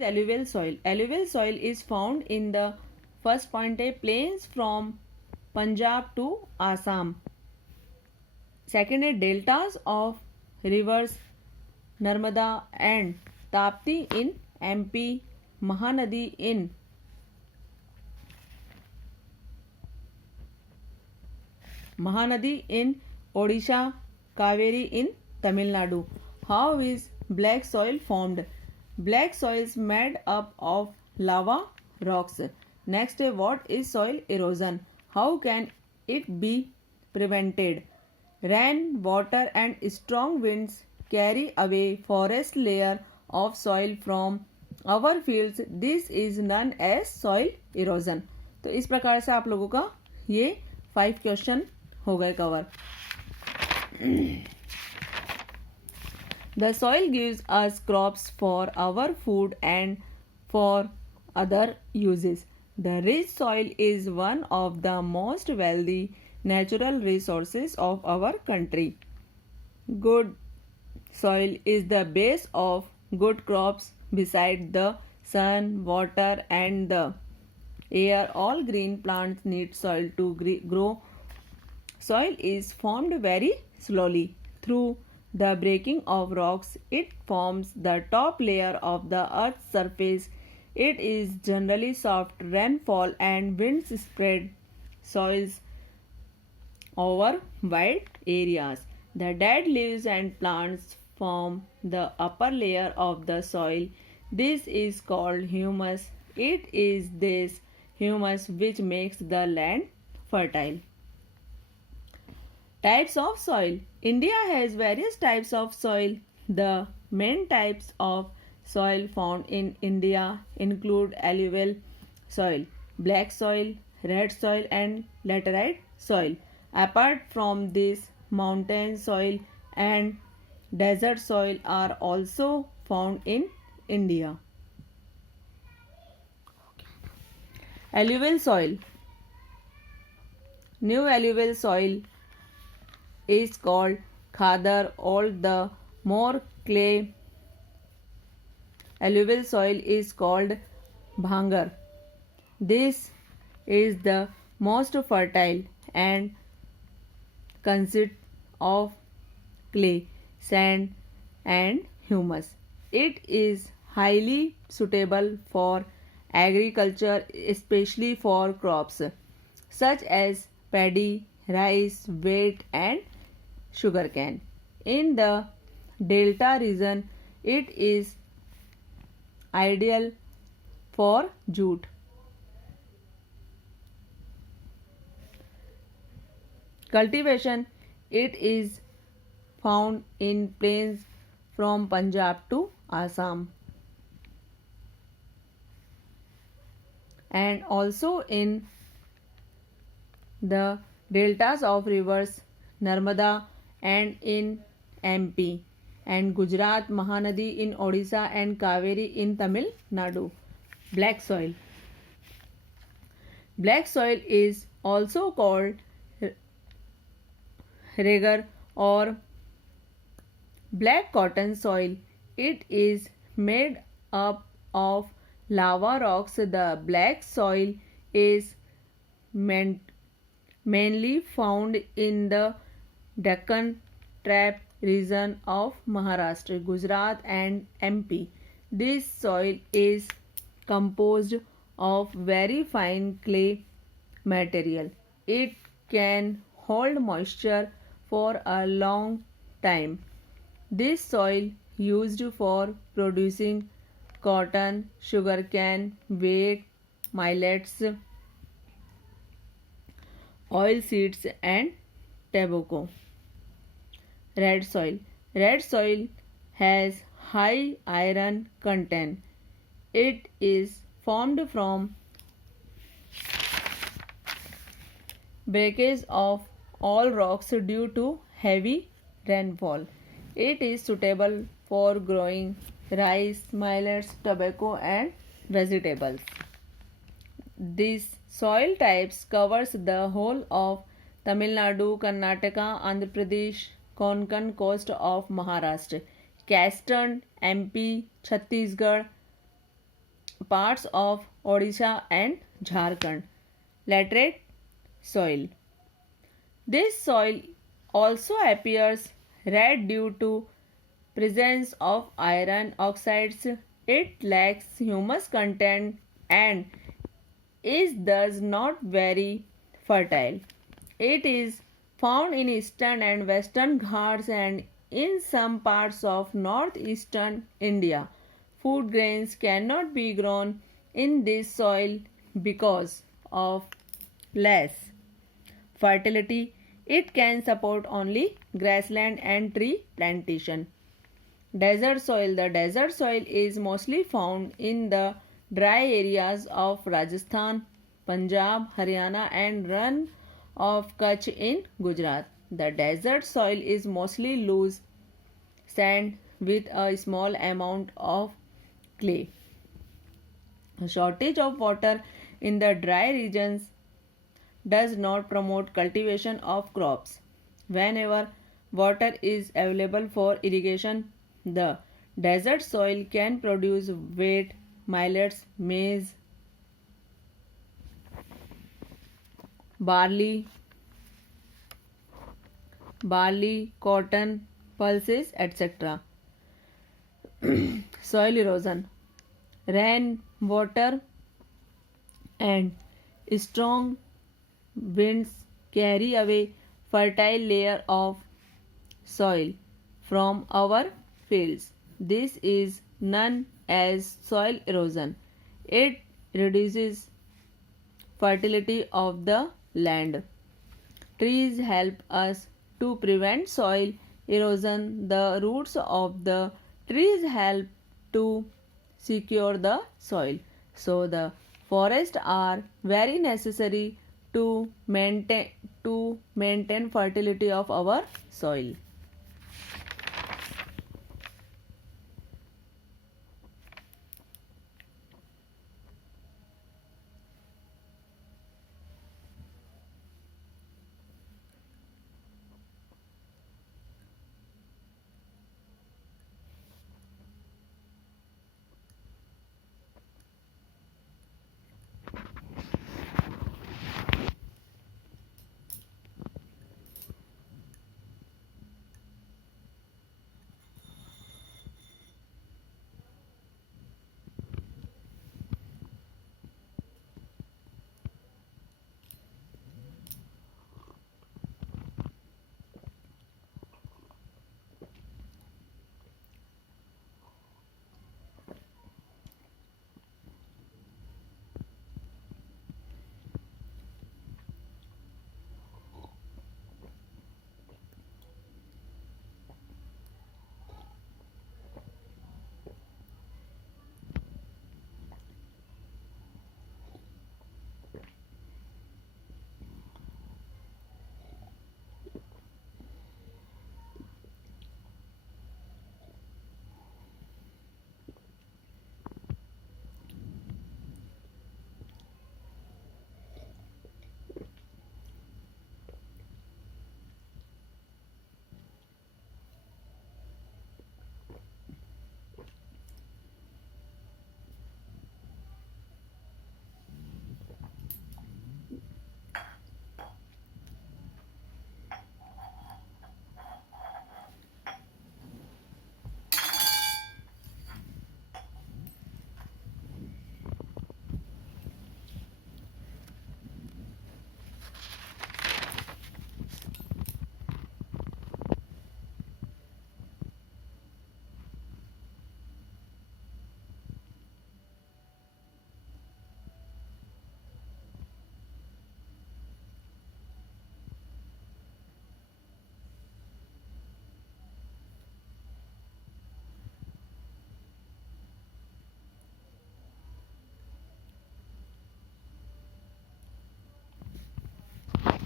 Alluvial soil. Alluvial soil is found in the first point A plains from Punjab to Assam. Second is deltas of rivers Narmada and Tapti in MP, Mahanadi in Odisha, Kaveri in Tamil Nadu. How is black soil formed? Black soil is made up of lava rocks. Next, what is soil erosion? How can it be prevented? Rain, water and strong winds carry away forest layer of soil from our fields. This is known as soil erosion. तो इस प्रकार से आप लोगों का ये 5 question हो गए cover. The soil gives us crops for our food and for other uses. The rich soil is one of the most wealthy natural resources of our country. Good soil is the base of good crops. Beside the sun, water and the air, all green plants need soil to grow. Soil is formed very slowly through the breaking of rocks. It forms the top layer of the earth's surface. It is generally soft. Rainfall and winds spread soils over wide areas. The dead leaves and plants form the upper layer of the soil. This is called humus. It is this humus which makes the land fertile. Types of soil. India has various types of soil. The main types of soil found in India include alluvial soil, black soil, red soil and laterite soil. Apart from this, mountain soil and desert soil are also found in India. Alluvial soil. New alluvial soil is called khadar. All the more clay alluvial soil is called bhangar. This is the most fertile and consists of clay, sand and humus. It is highly suitable for agriculture, especially for crops such as paddy, rice, wheat and sugarcane. In the delta region, it is ideal for jute. Cultivation. It is found in plains from Punjab to Assam and also in the deltas of rivers Narmada and in MP and Gujarat, Mahanadi in Odisha and Kaveri in Tamil Nadu. Black soil. Black soil is also called regar or black cotton soil. It is made up of lava rocks. The black soil is mainly found in the Deccan Trap region of Maharashtra, Gujarat and MP. This soil is composed of very fine clay material. It can hold moisture for a long time. This soil used for producing cotton, sugarcane, wheat, millets, oil seeds and tobacco. Red soil. Red soil has high iron content. It is formed from breakage of all rocks due to heavy rainfall. It is suitable for growing rice, millets, tobacco and vegetables. This soil types covers the whole of Tamil Nadu, Karnataka, Andhra Pradesh, Konkan coast of Maharashtra, Western MP, Chhattisgarh, parts of Odisha and Jharkhand. Laterite soil. This soil also appears red due to presence of iron oxides. It lacks humus content and is thus not very fertile. It is found in eastern and western Ghats and in some parts of northeastern India. Food grains cannot be grown in this soil because of less fertility. It can support only grassland and tree plantation. Desert soil. The desert soil is mostly found in the dry areas of Rajasthan, Punjab, Haryana, and run of Kutch in Gujarat. The desert soil is mostly loose sand with a small amount of clay. A shortage of water in the dry regions does not promote cultivation of crops. Whenever water is available for irrigation, the desert soil can produce wheat, millets, maize, barley, cotton, pulses, etc. Soil erosion. Rain, water, and strong winds carry away fertile layer of soil from our fields. This is known as soil erosion. It reduces fertility of the land. Trees help us to prevent soil erosion. The roots of the trees help to secure the soil. So the forests are very necessary to maintain fertility of our soil.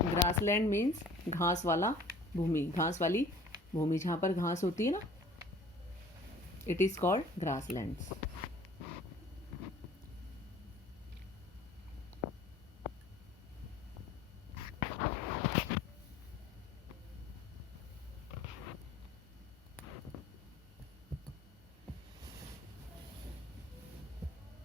Grassland means घास वाला भूमि, घास वाली भूमि जहाँ पर घास होती है ना, इट इज़ कॉल्ड ग्रासलैंड्स.